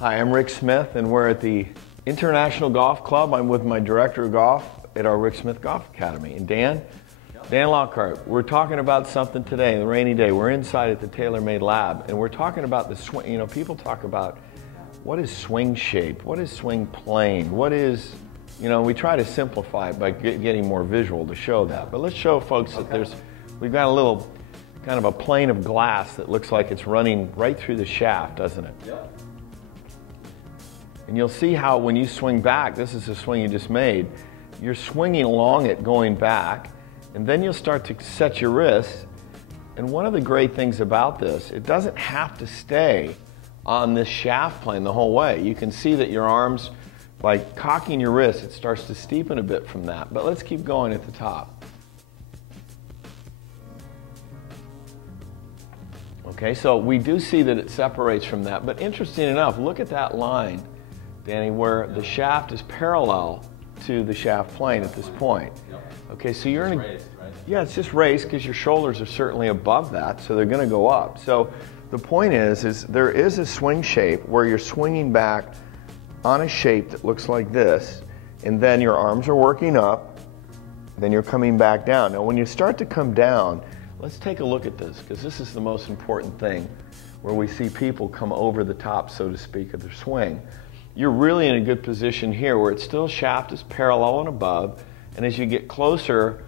Hi, I'm Rick Smith, and we're at the International Golf Club. I'm with my director of golf at our Rick Smith Golf Academy. And Dan Lockhart, we're talking about something today, the rainy day. We're inside at the TaylorMade Lab, and we're talking about the swing. You know, people talk about what is swing shape, what is swing plane, what is, you know, we try to simplify it by getting more visual to show that. But let's show folks that we've got a little kind of a plane of glass that looks like it's running right through the shaft, doesn't it? Yep. And you'll see how when you swing back, this is the swing you just made, you're swinging along it going back, and then you'll start to set your wrists. And one of the great things about this, it doesn't have to stay on this shaft plane the whole way. You can see that your arms, by cocking your wrists, it starts to steepen a bit from that. But let's keep going at the top. Okay, so we do see that it separates from that, but interesting enough, look at that line, Danny, where the shaft is parallel to the shaft plane at this point. Yep. Okay, so you're in a, raised, right? yeah, it's just raised because your shoulders are certainly above that, so they're going to go up. So the point is there is a swing shape where you're swinging back on a shape that looks like this, and then your arms are working up, then you're coming back down. Now, when you start to come down, let's take a look at this, because this is the most important thing, where we see people come over the top, so to speak, of their swing. You're really in a good position here where it's still shaft is parallel and above, and as you get closer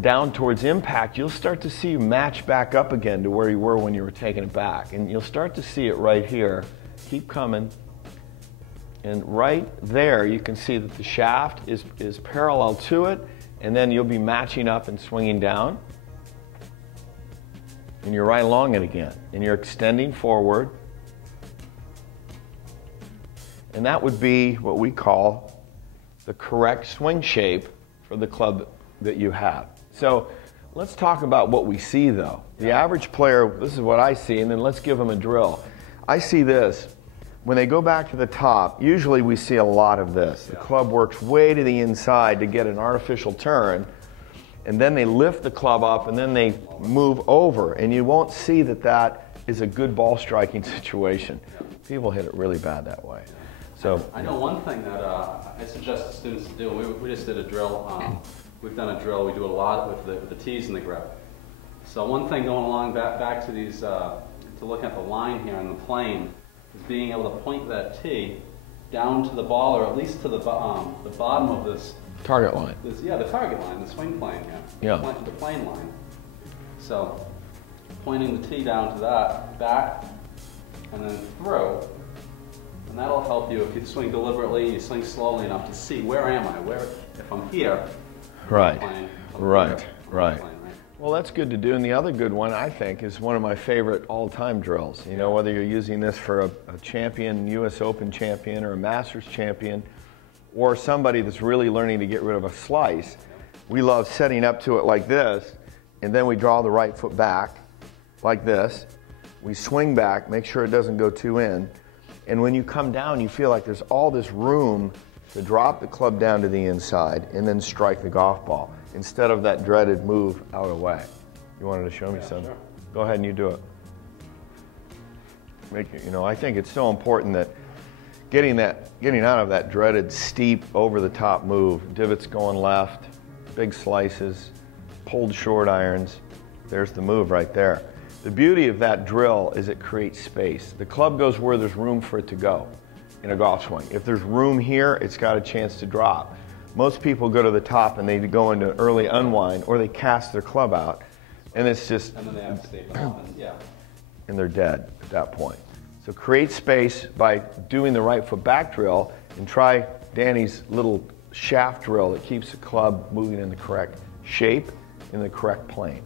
down towards impact, you'll start to see you match back up again to where you were when you were taking it back. And you'll start to see it right here. Keep coming. And right there, you can see that the shaft is parallel to it, and then you'll be matching up and swinging down. And you're right along it again. And you're extending forward. And that would be what we call the correct swing shape for the club that you have. So let's talk about what we see though. The average player, this is what I see, and then let's give them a drill. I see this. When they go back to the top, usually we see a lot of this. The club works way to the inside to get an artificial turn, and then they lift the club up and then they move over, and you won't see that that is a good ball striking situation. People hit it really bad that way. So I know one thing that I suggest the students to do. We just did a drill. We've done a drill. We do it a lot with the tees and the grip. So one thing going along back to these, to looking at the line here on the plane, is being able to point that tee down to the ball, or at least to the bottom of this target line. Yeah, the target line, the swing plane. Yeah. The plane line. So pointing the tee down to that, back, and then through. And that'll help you if you swing deliberately, you swing slowly enough to see where am I, if I'm here. Right, Plane, right. Plane, right? Well, that's good to do. And the other good one, I think, is one of my favorite all-time drills. You know, whether you're using this for a champion, US Open champion, or a Masters champion, or somebody that's really learning to get rid of a slice, we love setting up to it like this, and then we draw the right foot back, like this. We swing back, make sure it doesn't go too in. And when you come down, you feel like there's all this room to drop the club down to the inside and then strike the golf ball instead of that dreaded move out away. You wanted to show me something? Sure. Go ahead and you do it. You know, I think it's so important that getting out of that dreaded steep over the top move, divots going left, big slices, pulled short irons. There's the move right there. The beauty of that drill is it creates space. The club goes where there's room for it to go in a golf swing. If there's room here, it's got a chance to drop. Most people go to the top and they go into early unwind, or they cast their club out, and it's just, And then they have to stay down, yeah. and they're dead at that point. So create space by doing the right foot back drill, and try Danny's little shaft drill that keeps the club moving in the correct shape, in the correct plane.